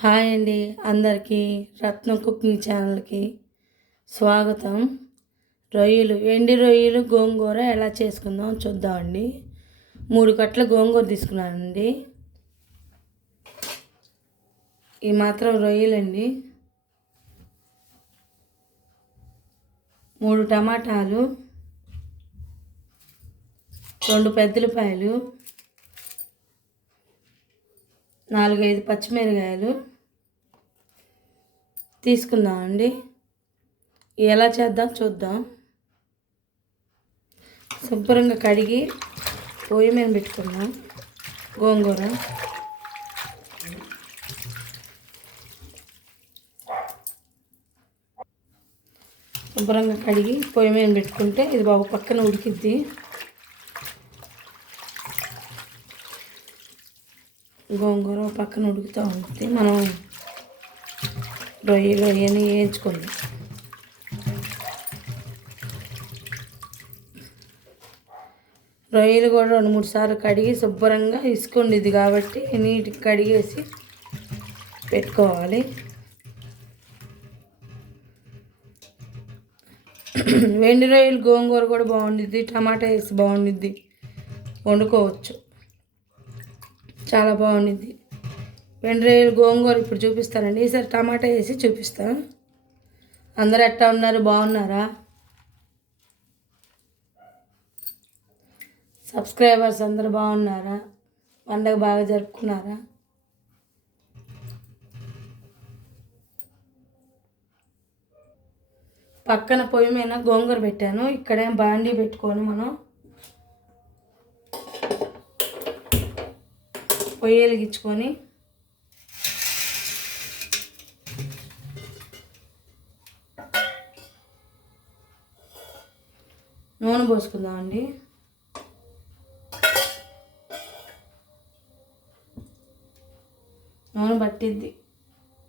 Hi అండి, అందరికీ రత్నం cooking ఛానల్కి స్వాగతం. ఎండి రొయ్యలు గోంగూర ఎలా చేసుకుందాం చూద్దామండి. 3 కట్టల గోంగూర తీసుకున్నానండి. ఈ మాత్రం రొయ్యలండి, 3 టమాటాలు, 2 పెద్దలపాయలు, 4-5 పచ్చిమిరకాయలు తీసుకుందామండి. ఎలా చేద్దాం చూద్దాం. శుభ్రంగా కడిగి పొయ్యి మీద పెట్టుకుందాం. గోంగూర శుభ్రంగా కడిగి పొయ్యి మీద పెట్టుకుంటే ఇది బాగా పక్కన ఉడికిద్ది. గోంగూర పక్కన ఉడుకుతూ ఉంటుంది. మనం రొయ్యలు అవన్నీ వేయించుకుందాం. రొయ్యలు కూడా 2-3 సార్లు కడిగి శుభ్రంగా ఇసుకుండిద్ది కాబట్టి నీట్గా కడిగేసి పెట్టుకోవాలి. వెండి రొయ్యలు గోంగూర కూడా బాగుండిద్ది, టమాటా వేసి బాగుండిద్ది, వండుకోవచ్చు, చాలా బాగుండిద్ది. వెండి రొయ్యలు గోంగూర ఇప్పుడు చూపిస్తానండి. ఈసారి టమాటా వేసి చూపిస్తా. అందరు ఎట్టా ఉన్నారు, బాగున్నారా? సబ్స్క్రైబర్స్ అందరు బాగున్నారా? పండగ బాగా జరుపుకున్నారా? పక్కన పొయ్యి మీద గోంగూర పెట్టాను. ఇక్కడేం బాండీ పెట్టుకొని మనం పొయ్యి వెలిగించుకొని నూనె పోసుకుందామండి. నూనె పట్టిద్ది,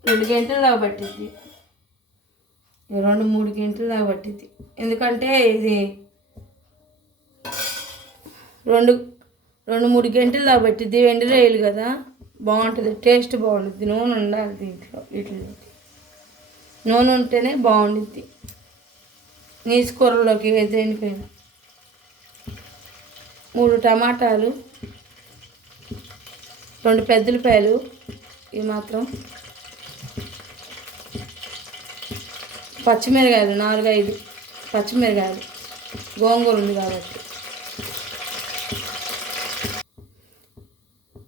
2 గంటల దాకా పట్టిద్ది, 2-3 గంటల దాకా పట్టిద్ది. ఎందుకంటే ఇది 2-3 గంటలు దాకా పట్టిద్ది. వెండి రొయ్యలు కదా, బాగుంటుంది, టేస్ట్ బాగుంటుంది. నూనె ఉండాలి దీంట్లో. వీటిలో నూనె ఉంటేనే బాగుండిద్ది. నీసు కూరలోకి దేనికైనా. 3 టమాటాలు, 2 పెద్దలపాయలు, ఈ మాత్రం పచ్చిమిరకాయలు, 4-5 పచ్చిమిరకాయలు, గోంగూర ఉంది కాబట్టి.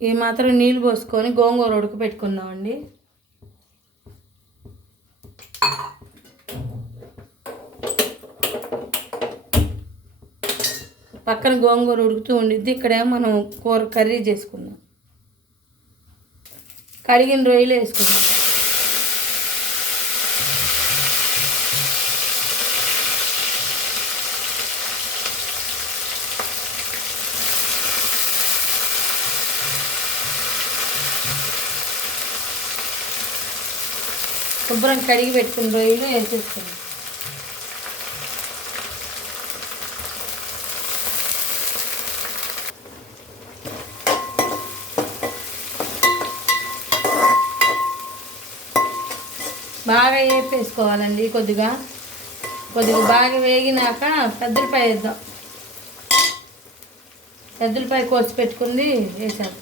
ఈ మాత్రం నీళ్ళు పోసుకొని గోంగూర ఉడకపెట్టుకుందామండి. పక్కన గోంగూర ఉడుకుతూ ఉండిద్ది. ఇక్కడేమో మనం కర్రీ చేసుకుందాం. కడిగిన రొయ్యలు వేసుకుందాం. శుభ్రం కడిగి పెట్టుకున్న రొయ్యలు వేసేసుకుందాం. బాగా వేపేసుకోవాలండి. కొద్దిగా బాగా వేగినాక పెద్దలపాయ వేద్దాం. పెద్దలపాయ కోసి పెట్టుకుంది వేసాను.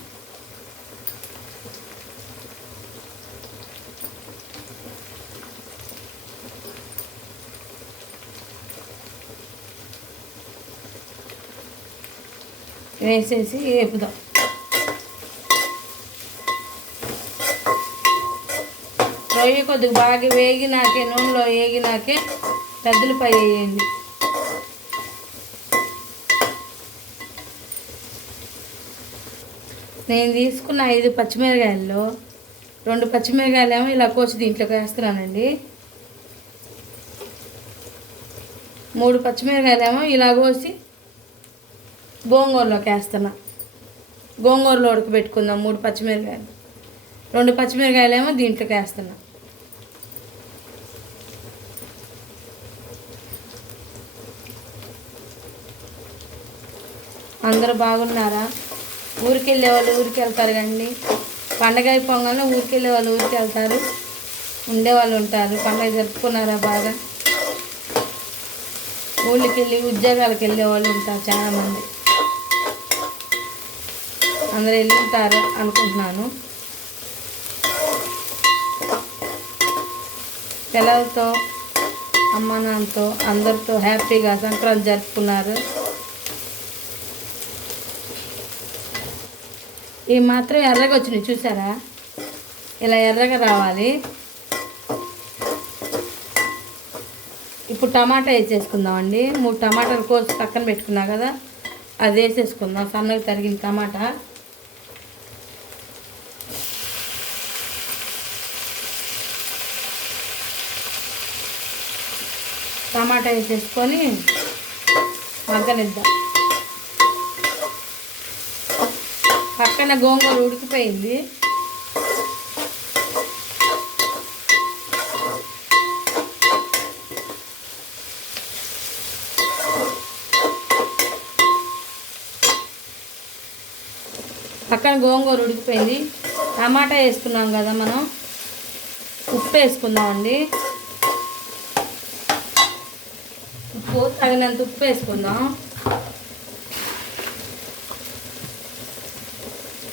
వేసేసి వేపుదాం. రొయ్య కొద్దిగా బాగా వేగినాకే, నూనెలో వేగినాకే పెద్దలపాయ వేయండి. నేను తీసుకున్న 5 పచ్చిమిరకాయల్లో 2 పచ్చిమిరకాయలు ఏమో ఇలా కోసి దీంట్లోకి వేస్తున్నానండి. 3 పచ్చిమిరకాయలు ఏమో ఇలా కోసి గోంగూరలోకి వేస్తున్నా. గోంగూరలో ఉడకబెట్టుకుందాం. 3 పచ్చిమిరకాయలు, 2 పచ్చిమిరకాయలు ఏమో దీంట్లోకి వేస్తున్నా. అందరూ బాగున్నారా? ఊరికి వెళ్ళే వాళ్ళు ఊరికి వెళ్తారు కండి, పండగ అయిపోగానే ఊరికి వెళ్ళే వాళ్ళు ఊరికి వెళ్తారు, ఉండేవాళ్ళు ఉంటారు. పండగ జరుపుకున్నారా బాగా? ఊళ్ళకి వెళ్ళి ఉద్యోగాలకు వెళ్ళే వాళ్ళు ఉంటారు చాలామంది. అందరూ వెళ్ళి ఉంటారు అనుకుంటున్నాను. పిల్లలతో అమ్మ నాన్నతో అందరితో హ్యాపీగా సంక్రాంతి జరుపుకున్నారు. ఈ మాత్రం ఎర్రగా వచ్చినాయి చూసారా? ఇలా ఎర్రగా రావాలి. ఇప్పుడు టమాటా వేసేసుకుందామండి. 3 టమాటాలు కోసి పక్కన పెట్టుకున్నా కదా, అది వేసేసుకుందాం. సన్నగా తరిగిన టమాటా వేసేసుకొని మగ్గనిద్దాం. పక్కన గోంగూర ఉడికిపోయింది. టమాటా వేసుకున్నాం కదా మనం, ఉప్పు వేసుకుందామండి. ఉప్పు తగినంత ఉప్పు వేసుకుందాం.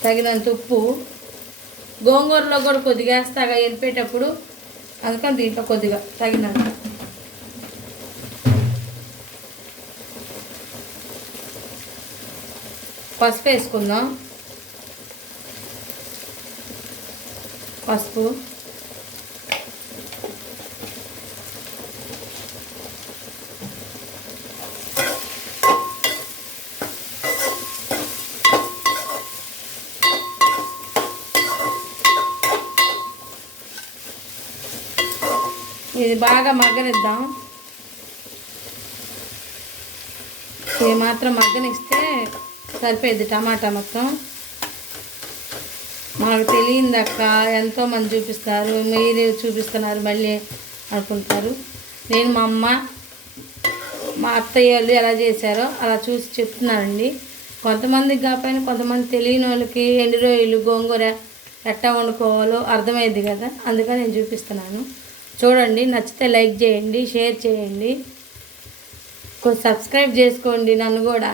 తగినంత ఉప్పు గోంగూరలో కూడా కొద్దిగా వేస్తాగా ఎనిపేటప్పుడు, అందుకని దీంట్లో కొద్దిగా తగినంత. పసుపు వేసుకుందాం. పసుపు ఇది బాగా మగ్గనిద్దాం. ఇది మాత్రం మగ్గనిస్తే సరిపోయింది టమాటా మొత్తం. మాకు తెలియదక్క, ఎంతోమంది చూపిస్తారు, మీరు చూపిస్తున్నారు మళ్ళీ అనుకుంటారు. నేను మా అమ్మ మా అత్తయ్య వాళ్ళు ఎలా చేశారో అలా చూసి చెప్తున్నానండి. కొంతమందికి కాకపోయినా కొంతమంది తెలియని వాళ్ళకి ఎండు రొయ్యలు గోంగూర ఎట్టా వండుకోవాలో అర్థమైంది కదా, అందుకని నేను చూపిస్తున్నాను. చూడండి, నచ్చితే లైక్ చేయండి, షేర్ చేయండి, కొంచెం సబ్స్క్రైబ్ చేసుకోండి నన్ను కూడా.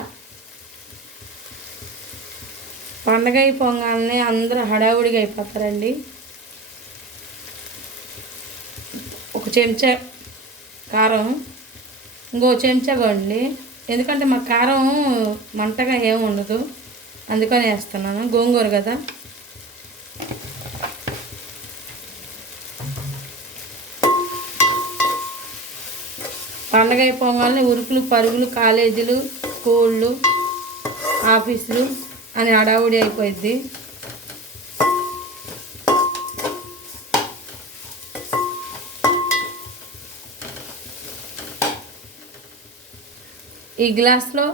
పండగ అయిపోగానే అందరూ హడావుడిగా అయిపోతారండి. ఒక చెంచా కారం, ఇంకో చెంచా కొండి, ఎందుకంటే మా కారం మంటగా ఏమి ఉండదు, అందుకని వేస్తున్నాను. గోంగూర కదా. పండగ అయిపోగానే ఉరుకులు పరుగులు, కాలేజీలు, స్కూళ్ళు, ఆఫీసులు అని హడావుడి అయిపోయింది. ఈ గ్లాస్లో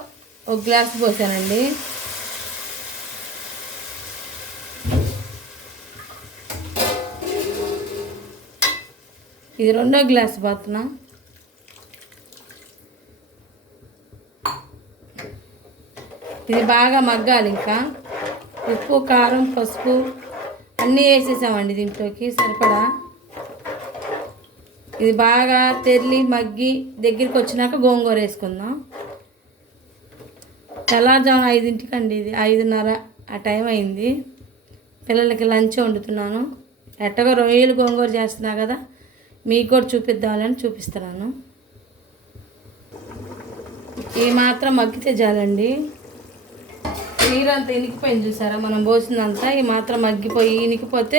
ఒక గ్లాస్ పోసానండి. ఇది 2వ గ్లాస్ పోతున్నా. ఇది బాగా మగ్గాలి. ఇంకా ఉప్పు, కారం, పసుపు అన్నీ వేసేసామండి దీంట్లోకి సరిపడా. ఇది బాగా తెరలి మగ్గి దగ్గరికి వచ్చినాక గోంగూర వేసుకుందాం. తెల్లారుజామున 5ంటికండి, ఇది 5:30 ఆ టైం అయింది. పిల్లలకి లంచ్ వండుతున్నాను. ఎట్టగా రొయ్యలు గోంగూర చేస్తున్నా కదా, మీకు కూడా చూపిద్దామని చూపిస్తున్నాను. ఈ మాత్రం మగ్గితే చాలండి. నీరంతా ఇనికిపోయింది చూసారా, మనం పోసిందంతా. ఈ మాత్రం మగ్గిపోయి ఇనికిపోతే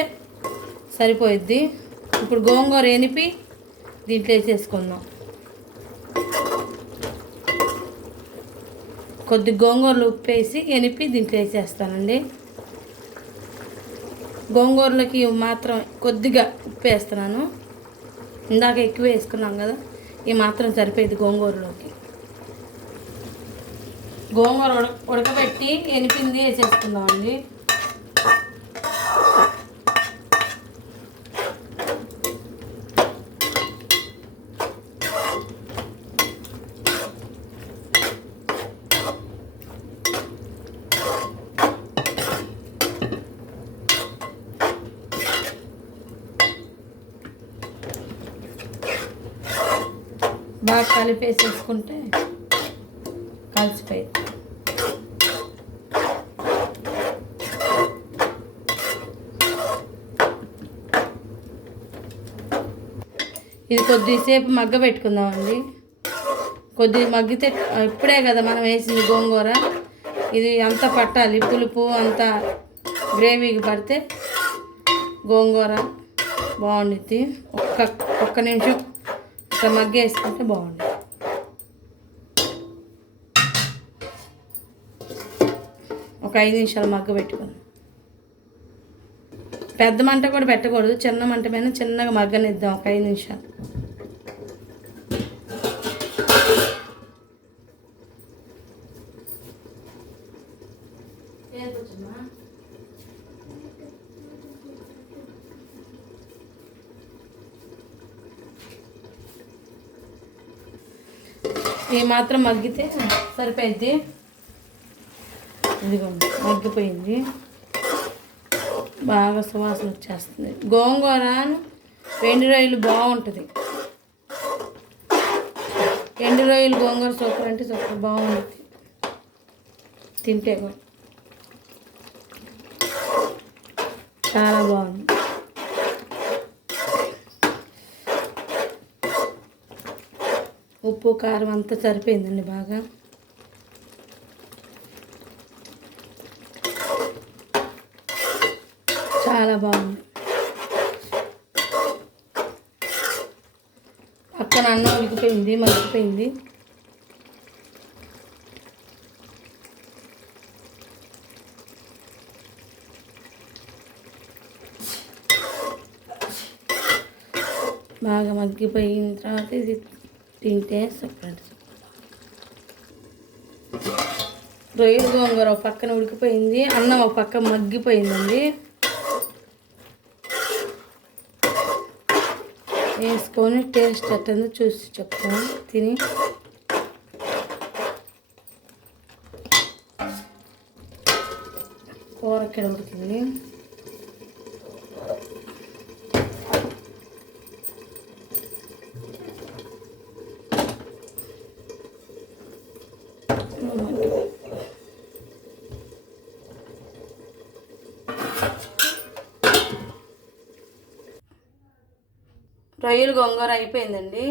సరిపోయిద్ది. ఇప్పుడు గోంగూర ఎనిపి దీంట్లో వేసేసుకుందాం. కొద్ది గోంగూరలు ఉప్పు వేసి ఎనిపి దీంట్లో వేసేస్తానండి. గోంగూరలకి మాత్రం కొద్దిగా ఉప్పు వేస్తున్నాను. ఇందాక ఎక్కువ వేసుకున్నాం కదా, ఈ మాత్రం సరిపోయింది గోంగూరలోకి. గోంగూర ఉడకబెట్టి ఎనిపింది వేసేసుకుందామండి. బాగా కలిపేసేసుకుంటే కలిసిపోయింది. ఇది కొద్దిసేపు మగ్గ పెట్టుకుందామండి. కొద్దిగా మగ్గితే ఇప్పుడే కదా మనం వేసింది గోంగూర, ఇది అంతా పట్టాలి, పులుపు అంతా గ్రేవీకి పడితే గోంగూర బాగుండిద్ది. ఒక్క నిమిషం ఇట్లా మగ్గేసుకుంటే బాగుంటుంది. ఒక 5 నిమిషాలు మగ్గ పెట్టుకుందాం. పెద్ద మంట కూడా పెట్టకూడదు, చిన్న మంట పైన చిన్నగా మగ్గనిద్దాం ఒక 5 నిమిషాలు. ఈ మాత్రం మగ్గితే సరిపోయింది. ఇదిగోండి మగ్గిపోయింది, బాగా సువాసన వచ్చేస్తుంది. గోంగూర ఎండు రొయ్యలు బాగుంటుంది. ఎండు రొయ్యలు గోంగూర సూపర్ అంటే సూపర్ బాగుంటుంది తింటే కూడా చాలా బాగుంది. ఉప్పు కారం అంతా సరిపోయిందండి బాగా. చాలా బాగుంది. పక్కన అన్నం ఉడికిపోయింది, మగ్గిపోయింది. బాగా మగ్గిపోయిన తర్వాత ఇది తింటే సపరేట్. రొయ్యల గోంగూర ఒక పక్కన ఉడికిపోయింది, అన్నం ఒక పక్క మగ్గిపోయిందండి. వేసుకొని టేస్ట్ ఎట్టుందో చూసి చెప్తాను తిని. కూర ఎక్కడ ఉడికింది. రొయ్యలు గోంగూర అయిపోయిందండి.